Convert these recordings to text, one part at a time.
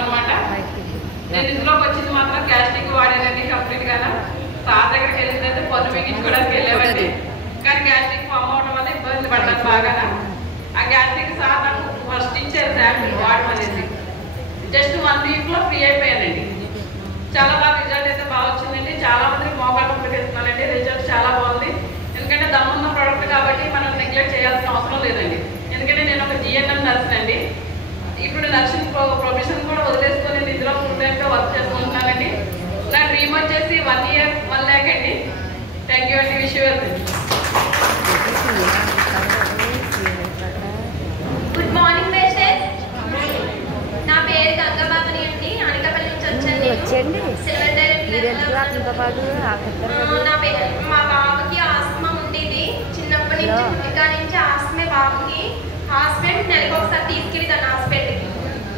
అనమాట. నేను ఇందులోకి వచ్చింది మాత్రం గ్యాస్ట్రిక్ వాడానండి కంప్లీట్గా. సార్ దగ్గరికి వెళ్ళిందంటే పన్ను బిగించుకోవడానికి వెళ్ళామండి. కానీ గ్యాస్ట్రిక్ ఫామ్ అవడం వల్ల ఇబ్బంది పడ్డాను బాగా. ఆ గ్యాస్ట్రిక్ సార్ నాకు ఫస్ట్ ఇచ్చారు శాంపిల్ వాడమనేసి. జస్ట్ 1 వీక్లో ఫ్రీ అయిపోయానండి. చాలా బాగా రిజల్ట్ అయితే బాగా వచ్చిందండి. చాలా మందికి మోకాలు నొప్పి ఇస్తున్నానండి. రిజల్ట్ చాలా బాగుంది. ఎందుకంటే దమ్మున్న ప్రోడక్ట్ కాబట్టి మనం నెగ్లెక్ట్ చేయాల్సిన అవసరం లేదండి. ఎందుకంటే నేను ఒక జిఎన్ఎం నర్స్ అండి. ఇప్పుడు నర్సింగ్ ప్రొఫెషన్ కూడా వదిలేసుకొని ఇందులో ఫుల్ టైమ్గా వర్క్ చేసుకుంటున్నానండి. నా డ్రీమ్ వచ్చేసి 1 year 1 lakh అండి. థ్యాంక్ యూ అండి. Wish you well. Good morning patient. నా పేరు గంగబాబుని అండి. అనకాపల్లి నుంచి వచ్చాను. మా బాబుకి ఆస్మా ఉండేది చిన్నప్పటి నుంచి. పుట్టిక నుంచి ఆస్మే బాబుకి. హాస్పిటల్ నెలకు ఒకసారి తీసుకెళ్తాను హాస్పిటల్కి.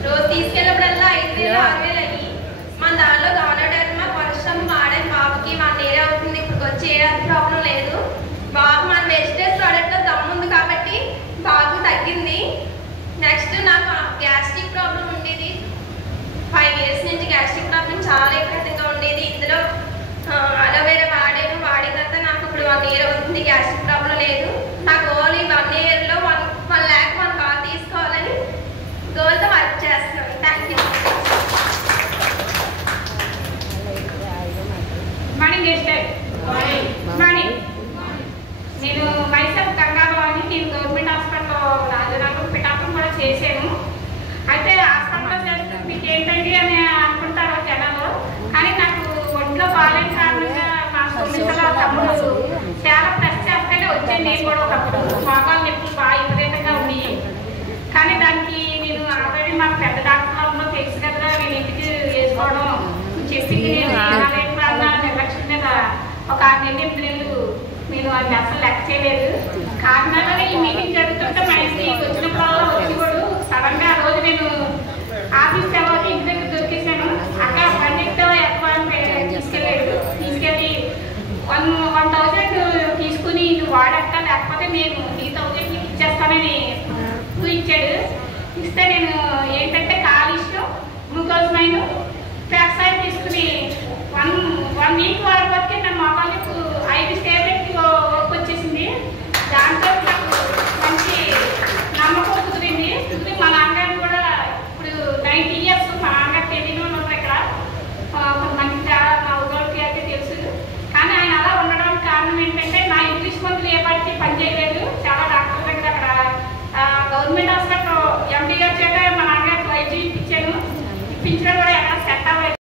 రోజు తీసుకెళ్ళినప్పుడల్లా 5,000 6,000 అయ్యి మన దానిలో గవర్నమెంట్ వర్షం వాడని బాబుకి 1 year అవుతుంది. ఇప్పుడు వచ్చి ఏ ప్రాబ్లం లేదు. బాబు మన వెజిటేబుల్ ప్రోడక్ట్లో దమ్ముంది కాబట్టి బాబు తగ్గింది. నెక్స్ట్ నాకు గ్యాస్ట్రిక్ ప్రాబ్లం ఉండేది. 5 years నుంచి గ్యాస్ట్రిక్ ప్రాబ్లం చాలా ఎక్కువగా ఉండేది. ఇందులో అలోవేరా వాడిన తర్వాత నాకు ఇప్పుడు 1 year అవుతుంది. గ్యాస్ట్రిక్ ప్రాబ్లం లేదు. నా గోల్ ఈ 1 yearలో 1 lakh 1 car తీసుకోవాలని గోల్తో వర్క్ చేస్తున్నాను. Thank you. మార్నింగ్ మార్నింగ్ నేను మైసెల్ఫ్ గంగాలో అని నేను గవర్నమెంట్ హాస్పిటల్లో రాజనగరం పిఠాపురం కూడా చేశాను. అయితే హాస్పిటల్లో చేస్తే మీకు ఏంటండి అని అనుకుంటారు జనాలు. కానీ నాకు ఒంట్లో బాగాలేని కారణంగా మా సుమిత్ర తమ్ముడు చాలా ప్రెస్ చేస్తేనే వచ్చాను. నేను కూడా ఒకప్పుడు మోకాలు నొప్పులు బాగా విపరీతంగా ఉన్నాయి. కానీ దానికి నేను ఆల్రెడీ మాకు పెద్ద డాక్టర్లో తెలుసు కదా, నేను ఇంటికి వేసుకోవడం చెప్పింది. నేను బాగాలేని కారణాల నిర్లక్ష్యం మీద ఒక 6 నెలలు 8 నెలలు నేను అది అసలు లెక్క చేయలేదు. కాకినాడలో ఈ మీటింగ్ జరుగుతుంటే మా ఇంటికి వచ్చినప్పుడల్లా వచ్చేవాడు. సడన్గా ఆ రోజు నేను ఆఫీస్ సెలవుకి ఇంటి దగ్గర దొరికేసాను. అక్కడ పండిట్తో ఎక్కడానికి తీసుకెళ్ళి 1,000 తీసుకుని నువ్వు వాడక్క, లేకపోతే నేను 3,000 ఇచ్చేస్తానని ఇచ్చాడు. ఇస్తే నేను ఏంటంటే కాలుష్యం గ్లూకోజ్ ఫ్యాక్సైడ్ తీసుకుని 1 week వాడకపోతే నా మొబైల్కు 5 స్టేబుల్కి వచ్చేసింది. దాంతో నాకు మంచి నమ్మకం కుదిరింది. మా నాన్నగారు కూడా ఇప్పుడు 90 years. మా నాన్నగారు తెలియని వాళ్ళు ఉన్నారు ఇక్కడ. కొంతమంది మా ఊళ్ళకి అయితే తెలుసు. కానీ ఆయన అలా ఉండడానికి కారణం ఏంటంటే నా ఇంగ్లీష్ మందులు ఏ పార్టీ పనిచేయలేదు. చాలా డాక్టర్ దగ్గర అక్కడ గవర్నమెంట్ హాస్పిటల్ MD గారి చేత మా నాన్నగారికి వైద్యం ఇప్పించాను. ఇప్పించడం